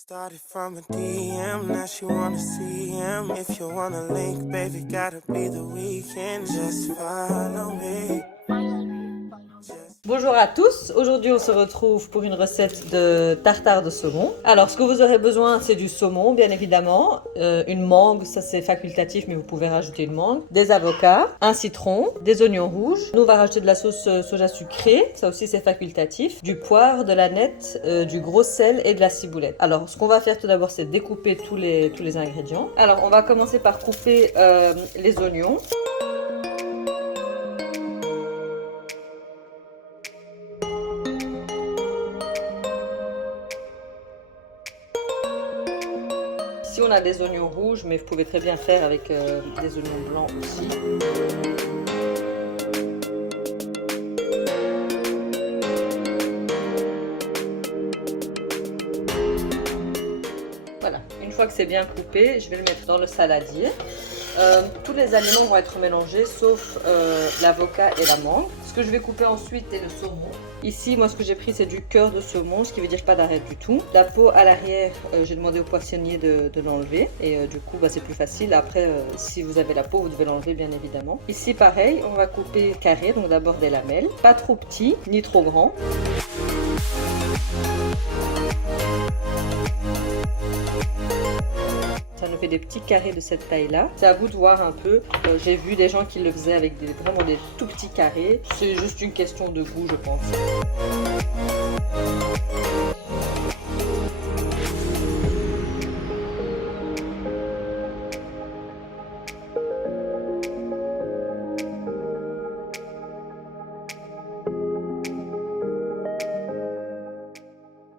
Started from a DM, now she wanna see him. If you wanna link, baby, gotta be the weekend. Just follow me. Bonjour à tous, aujourd'hui on se retrouve pour une recette de tartare de saumon. Alors ce que vous aurez besoin c'est du saumon bien évidemment, une mangue, ça c'est facultatif mais vous pouvez rajouter une mangue, des avocats, un citron, des oignons rouges, nous on va rajouter de la sauce soja sucrée, ça aussi c'est facultatif, du poivre, de l'aneth, du gros sel et de la ciboulette. Alors ce qu'on va faire tout d'abord c'est découper tous les ingrédients. Alors on va commencer par couper les oignons. Ici on a des oignons rouges, mais vous pouvez très bien faire avec des oignons blancs aussi. Voilà, une fois que c'est bien coupé, je vais le mettre dans le saladier. Tous les aliments vont être mélangés sauf l'avocat et la mangue. Ce que je vais couper ensuite est le saumon. Ici, moi ce que j'ai pris c'est du cœur de saumon, ce qui veut dire pas d'arête du tout. La peau à l'arrière, j'ai demandé au poissonnier de l'enlever et du coup c'est plus facile. Après, si vous avez la peau, vous devez l'enlever bien évidemment. Ici pareil, on va couper carré, donc d'abord des lamelles. Pas trop petits, ni trop grands. Ça nous fait des petits carrés de cette taille-là. C'est à vous de voir un peu. J'ai vu des gens qui le faisaient avec vraiment des tout petits carrés. C'est juste une question de goût, je pense.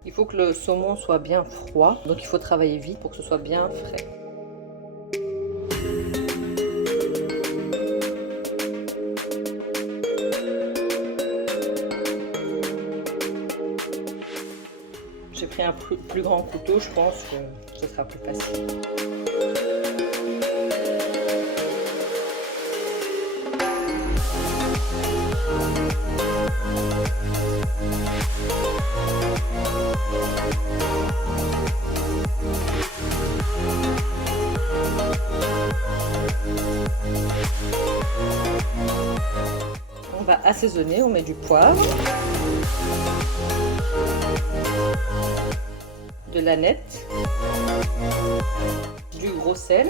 Il faut que le saumon soit bien froid, donc il faut travailler vite pour que ce soit bien frais. J'ai pris un plus grand couteau, je pense que ce sera plus facile. On va assaisonner, on met du poivre, de l'aneth, du gros sel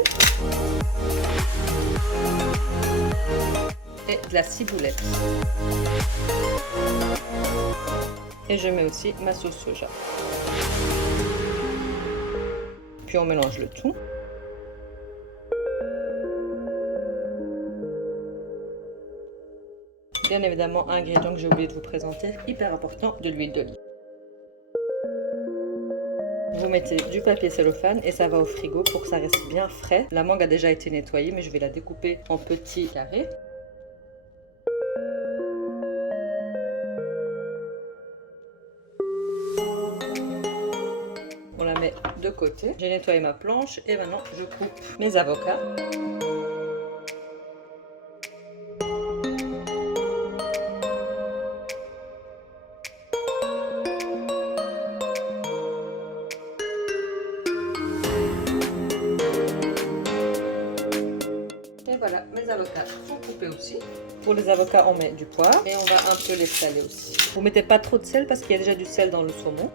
et de la ciboulette. Et je mets aussi ma sauce soja. Puis on mélange le tout. Bien évidemment, un ingrédient que j'ai oublié de vous présenter, hyper important, de l'huile d'olive. Vous mettez du papier cellophane et ça va au frigo pour que ça reste bien frais. La mangue a déjà été nettoyée, mais je vais la découper en petits carrés. On la met de côté. J'ai nettoyé ma planche et maintenant je coupe mes avocats. Et voilà, mes avocats sont coupés aussi. Pour les avocats, on met du poivre et on va un peu les saler aussi. Vous mettez pas trop de sel parce qu'il y a déjà du sel dans le saumon.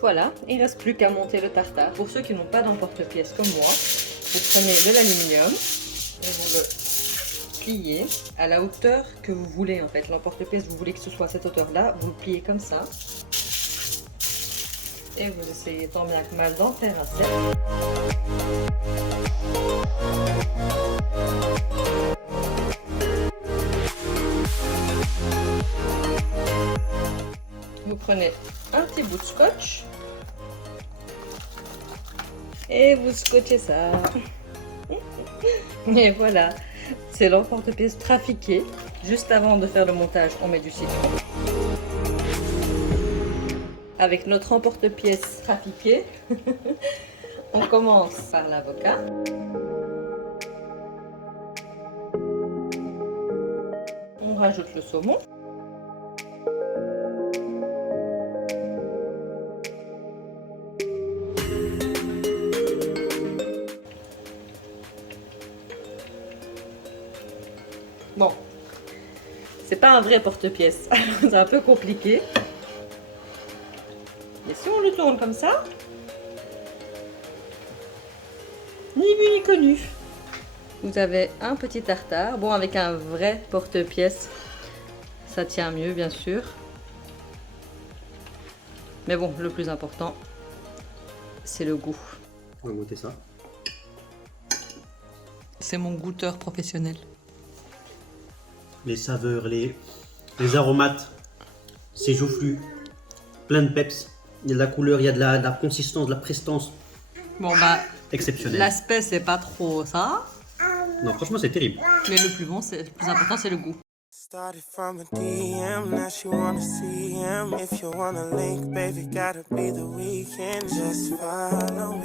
Voilà, il ne reste plus qu'à monter le tartare. Pour ceux qui n'ont pas d'emporte-pièce comme moi, vous prenez de l'aluminium et vous le pliez à la hauteur que vous voulez en fait. L'emporte-pièce, vous voulez que ce soit à cette hauteur-là, vous le pliez comme ça. Et vous essayez tant bien que mal d'en faire un cercle. Vous prenez un petit bout de scotch et vous scotchez ça. Et voilà, c'est l'emporte-pièce trafiqué. Juste avant de faire le montage, on met du citron. Avec notre emporte-pièce trafiqué, on commence par l'avocat. On rajoute le saumon. C'est pas un vrai porte-pièce, c'est un peu compliqué. Et si on le tourne comme ça, ni vu ni connu. Vous avez un petit tartare. Bon, avec un vrai porte-pièce, ça tient mieux, bien sûr. Mais bon, le plus important, c'est le goût. On va goûter ça. C'est mon goûteur professionnel. Les saveurs, les aromates, c'est joufflu, plein de peps. Il y a de la couleur, il y a de la consistance, de la prestance. Bon, bah, Exceptionnel. l'aspect, c'est pas trop ça. Non, franchement, c'est terrible. Mais le plus important, c'est le goût. Started from a DM, now she wanna see him. If you wanna link, baby, gotta be the weekend. Just follow